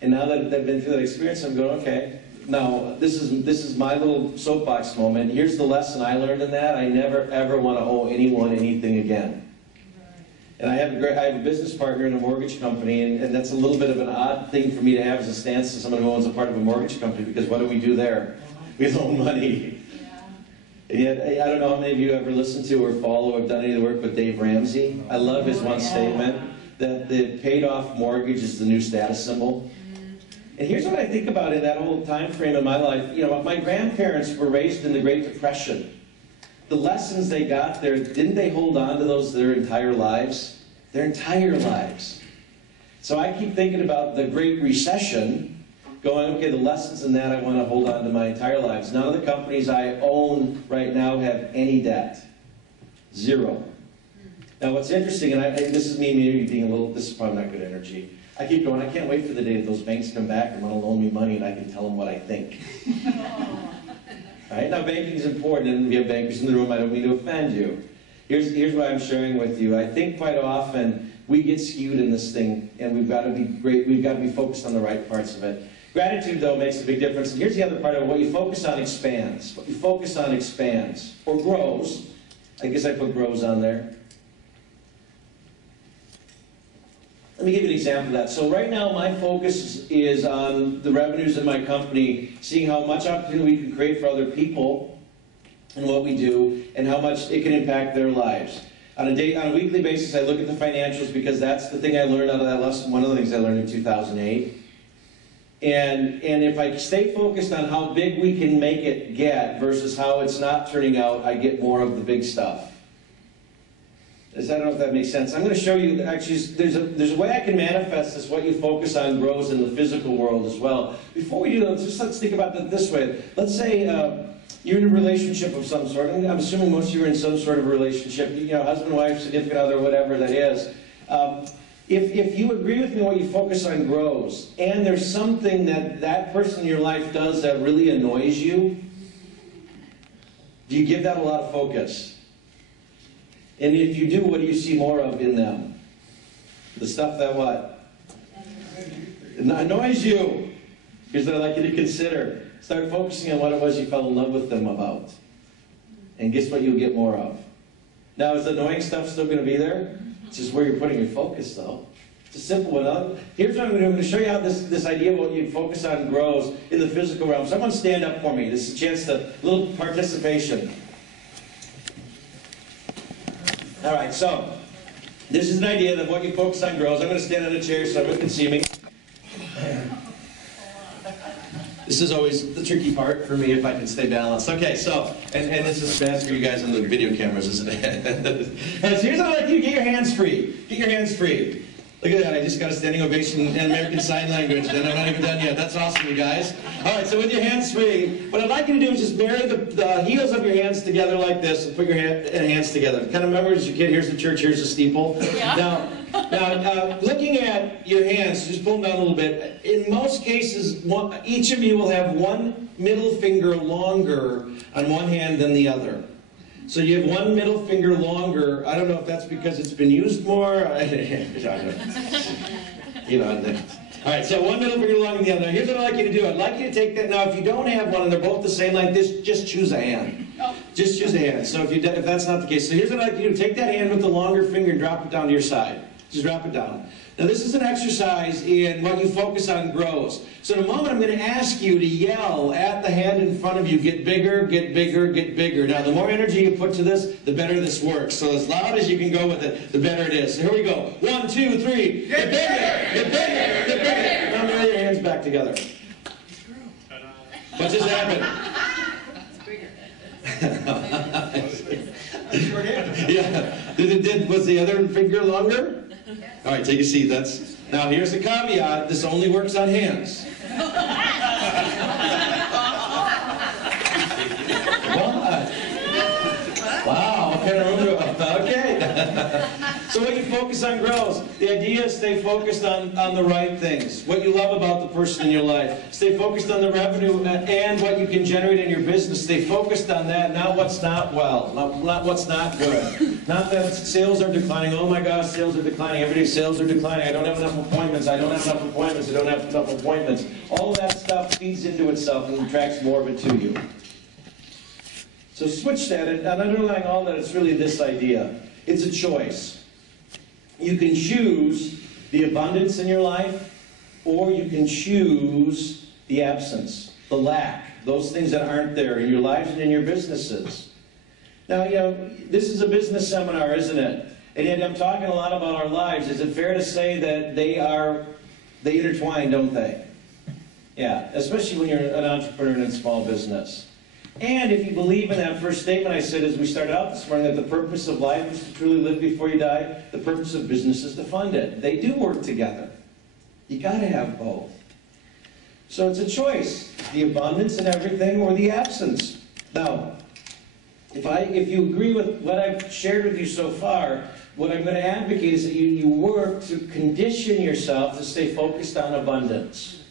And now that I've been through that experience, I'm going, okay, now this is my little soapbox moment. Here's the lesson I learned in that. I never, ever want to owe anyone anything again. And I have a business partner in a mortgage company, and that's a little bit of an odd thing for me to have as a stance to someone who owns a part of a mortgage company, because what do we do there? We loan money. And yet, I don't know how many of you ever listened to or follow or have done any of the work with Dave Ramsey. I love his one statement, that the paid-off mortgage is the new status symbol. And here's what I think about in that whole time frame in my life. My grandparents were raised in the Great Depression. The lessons they got there, didn't they hold on to those their entire lives? Their entire lives. So I keep thinking about the Great Recession, going, okay, the lessons in that I want to hold on to my entire lives. None of the companies I own right now have any debt. Zero. Now what's interesting, and this is me maybe being a little, this is probably not good energy. I keep going, I can't wait for the day that those banks come back and want to loan me money and I can tell them what I think. Right? Now, banking is important, and we have bankers in the room. I don't mean to offend you. Here's what I'm sharing with you. I think quite often we get skewed in this thing, and we've got to be great. We've got to be focused on the right parts of it. Gratitude, though, makes a big difference. And here's the other part of it. What you focus on expands. What you focus on expands or grows. I guess I put grows on there. Let me give you an example of that. So right now, my focus is on the revenues in my company, seeing how much opportunity we can create for other people and what we do, and how much it can impact their lives. On a weekly basis, I look at the financials because that's the thing I learned out of that lesson, one of the things I learned in 2008. And if I stay focused on how big we can make it get versus how it's not turning out, I get more of the big stuff. I don't know if that makes sense. I'm going to show you, actually, there's a way I can manifest this. What you focus on grows in the physical world as well. Before we do that, let's think about it this way. Let's say you're in a relationship of some sort. I'm assuming most of you are in some sort of a relationship, husband, wife, significant other, whatever that is. If you agree with me, what you focus on grows, and there's something that person in your life does that really annoys you, do you give that a lot of focus? And if you do, what do you see more of in them? The stuff that what? Annoys you. Here's what I'd like you to consider. Start focusing on what it was you fell in love with them about. And guess what you'll get more of? Now, is the annoying stuff still going to be there? It's just where you're putting your focus, though. It's a simple one. Here's what I'm going to do. I'm going to show you how this idea of what you focus on grows in the physical realm. Someone stand up for me. This is a chance to, little participation. All right, so this is an idea that what you focus on grows. I'm going to stand on a chair so everyone can see me. This is always the tricky part for me if I can stay balanced. Okay, so, and this is bad for you guys on the video cameras, isn't it? So here's what I'd like you to get your hands free. Get your hands free. Look at that, I just got a standing ovation in American Sign Language, and I'm not even done yet. That's awesome, you guys. All right, so with your hands free, what I'd like you to do is just marry the heels of your hands together like this, and put your hands together. Kind of remember as a kid, here's the church, here's the steeple. Yeah. Now, looking at your hands, just pull them down a little bit. In most cases, each of you will have one middle finger longer on one hand than the other. So you have one middle finger longer. I don't know if that's because it's been used more. All right, so one middle finger longer than the other. Here's what I'd like you to do. I'd like you to take that. Now, if you don't have one and they're both the same like this, just choose a hand. Just choose a hand. So if that's not the case, so here's what I'd like you to do. Take that hand with the longer finger and drop it down to your side. Just drop it down. Now this is an exercise in what you focus on grows. So in a moment I'm going to ask you to yell at the hand in front of you, get bigger, get bigger, get bigger. Now the more energy you put to this, the better this works. So as loud as you can go with it, the better it is. So here we go. 1, 2, 3. Get bigger, get bigger, get bigger. Now roll your hands back together. What just happened? Yeah. Was the other finger longer? All right, take a seat. Now here's the caveat, this only works on hands. What? Wow, what kind of room do I? Okay. So what you focus on grows. The idea is stay focused on the right things. What you love about the person in your life. Stay focused on the revenue and what you can generate in your business. Stay focused on that, not what's not well, not what's not good. Not that sales are declining. Oh my gosh, sales are declining. Every day sales are declining. I don't have enough appointments. I don't have enough appointments. I don't have enough appointments. All of that stuff feeds into itself and attracts more of it to you. So switch that, and underlying all that, it's really this idea. It's a choice. You can choose the abundance in your life, or you can choose the absence, the lack, those things that aren't there in your lives and in your businesses. Now, you know, this is a business seminar, isn't it? And yet I'm talking a lot about our lives. Is it fair to say that they intertwine, don't they? Yeah, especially when you're an entrepreneur in a small business. And if you believe in that first statement I said as we started out this morning, that the purpose of life is to truly live before you die, the purpose of business is to fund it. They do work together. You got to have both. So it's a choice, the abundance and everything or the absence. Now, if you agree with what I've shared with you so far, what I'm going to advocate is that you work to condition yourself to stay focused on abundance.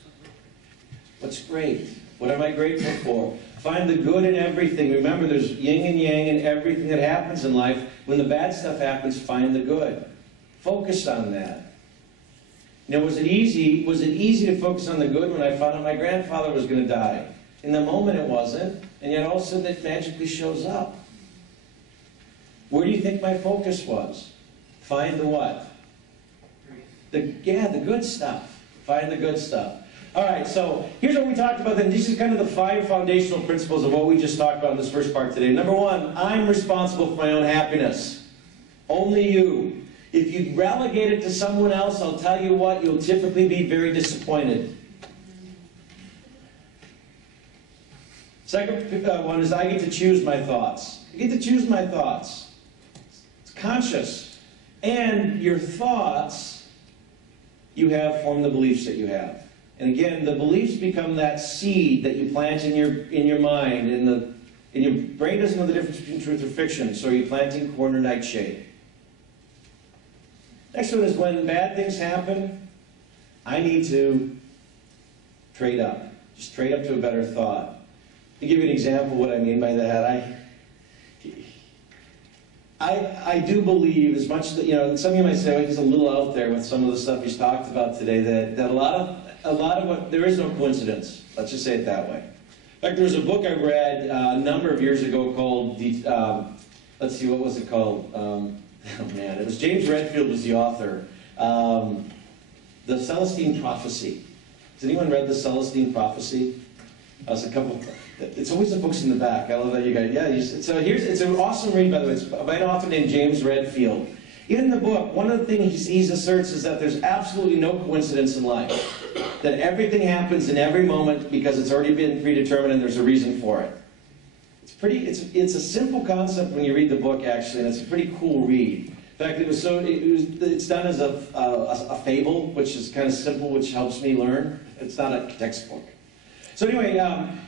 What's great? What am I grateful for? Find the good in everything. Remember, there's yin and yang in everything that happens in life. When the bad stuff happens, find the good. Focus on that. You know, was it easy to focus on the good when I found out my grandfather was going to die? In the moment it wasn't, and yet all of a sudden it magically shows up. Where do you think my focus was? Find the what? The good stuff. Find the good stuff. All right, so here's what we talked about then. These are kind of the 5 foundational principles of what we just talked about in this first part today. Number 1, I'm responsible for my own happiness. Only you. If you relegate it to someone else, I'll tell you what, you'll typically be very disappointed. Second one is I get to choose my thoughts. I get to choose my thoughts. It's conscious. And your thoughts, you have, form the beliefs that you have. And again, the beliefs become that seed that you plant in your mind, and your brain doesn't know the difference between truth or fiction, so you're planting corn or nightshade. Next one is when bad things happen, I need to trade up. Just trade up to a better thought. To give you an example of what I mean by that, I do believe, as much that, you know, some of you might say, well, he's a little out there with some of the stuff he's talked about today, that a lot of what, there is no coincidence. Let's just say it that way. In fact, there was a book I read a number of years ago called, let's see, what was it called? Oh man, it was James Redfield was the author. The Celestine Prophecy. Has anyone read the Celestine Prophecy? It's a couple. It's always the books in the back. I love that you guys. Yeah. So it's an awesome read, by the way. It's by an author named James Redfield. In the book, one of the things he asserts is that there's absolutely no coincidence in life. That everything happens in every moment because it's already been predetermined and there's a reason for it. It's a simple concept when you read the book, actually, and it's a pretty cool read. In fact, it's done as a fable, which is kind of simple, which helps me learn. It's not a textbook. So anyway,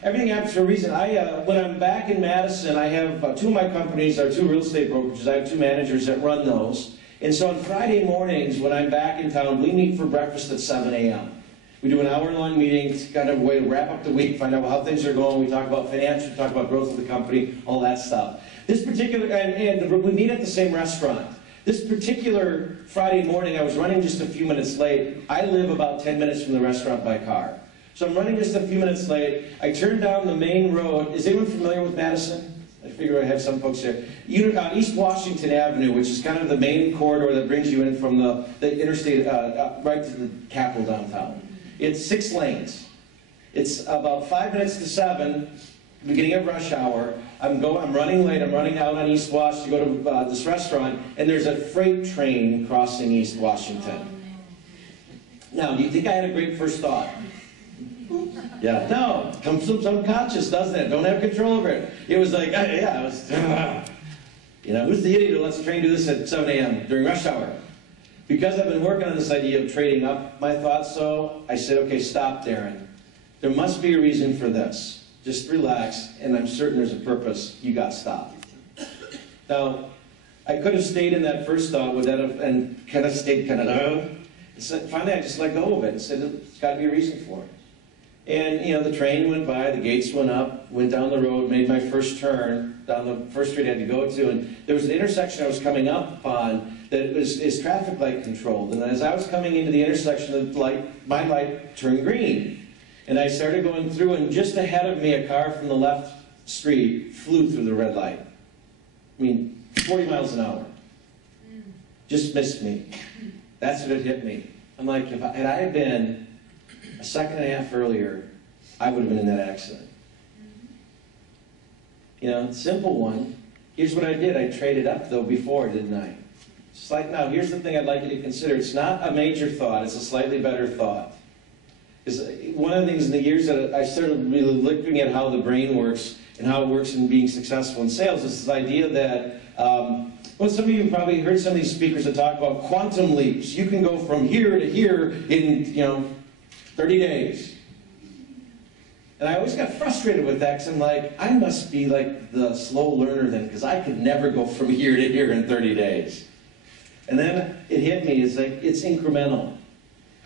everything happens for a reason. When I'm back in Madison, I have 2 of my companies are 2 real estate brokerages. I have 2 managers that run those. And so on Friday mornings, when I'm back in town, we meet for breakfast at 7 a.m. We do an hour-long meeting, it's kind of a way to wrap up the week, find out how things are going. We talk about finance, we talk about growth of the company, all that stuff. This particular, and we meet at the same restaurant. This particular Friday morning, I was running just a few minutes late. I live about 10 minutes from the restaurant by car. So I'm running just a few minutes late. I turned down the main road. Is anyone familiar with Madison? I figure I have some folks here. East Washington Avenue, which is kind of the main corridor that brings you in from the interstate right to the Capitol downtown. It's 6 lanes. It's about 5 minutes to 7, beginning of rush hour. I'm running late. I'm running out on East Wash to go to this restaurant, and there's a freight train crossing East Washington. Now, do you think I had a great first thought? Yeah, no, comes from subconscious, doesn't it? Don't have control over it. It was like, yeah, it was, you know, who's the idiot who lets the train do this at 7 a.m. during rush hour? Because I've been working on this idea of trading up my thoughts, so I said, okay, stop, Darren. There must be a reason for this. Just relax, and I'm certain there's a purpose. You got stopped. Now, I could have stayed in that first thought with that and kind of stayed finally I just let go of it and said, there's got to be a reason for it. And, you know, the train went by, the gates went up, went down the road, made my first turn down the first street I had to go to, and there was an intersection I was coming up upon that is traffic light controlled. And as I was coming into the intersection, my light turned green. And I started going through, and just ahead of me, a car from the left street flew through the red light. I mean, 40 miles an hour. Just missed me. That's what it hit me. I'm like, had I been a second and a half earlier, I would have been in that accident. You know, simple one. Here's what I did. I traded up, though, before, didn't I? It's like, now, here's the thing I'd like you to consider. It's not a major thought. It's a slightly better thought. Because one of the things in the years that I started really looking at how the brain works and how it works in being successful in sales is this idea that, well, some of you probably heard some of these speakers that talk about quantum leaps. You can go from here to here in, 30 days. And I always got frustrated with that because I'm like, I must be like the slow learner then, because I could never go from here to here in 30 days. And then it hit me, it's like, it's incremental.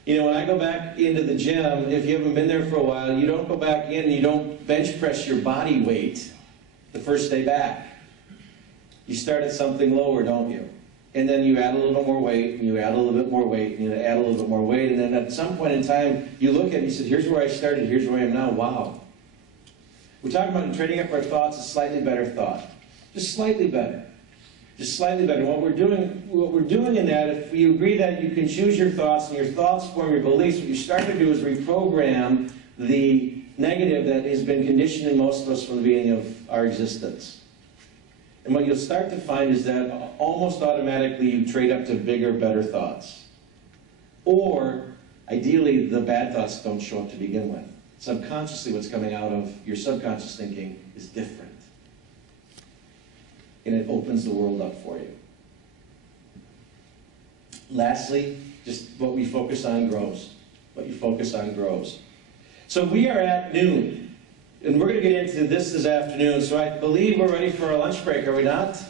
You know, when I go back into the gym, if you haven't been there for a while, you don't go back in and you don't bench press your body weight the first day back. You start at something lower, don't you? And then you add a little bit more weight, and you add a little bit more weight, and you add a little bit more weight, and then at some point in time, you look at it and you say, here's where I started, here's where I am now, wow. We're talking about trading up our thoughts, a slightly better thought. Just slightly better. Just slightly better. What we're doing in that, if you agree that you can choose your thoughts, and your thoughts form your beliefs, what you start to do is reprogram the negative that has been conditioned in most of us from the beginning of our existence. And what you'll start to find is that almost automatically you trade up to bigger, better thoughts. Or, ideally, the bad thoughts don't show up to begin with. Subconsciously, what's coming out of your subconscious thinking is different. And it opens the world up for you. Lastly, just what we focus on grows. What you focus on grows. So we are at noon. And we're going to get into this afternoon, so I believe we're ready for our lunch break, are we not?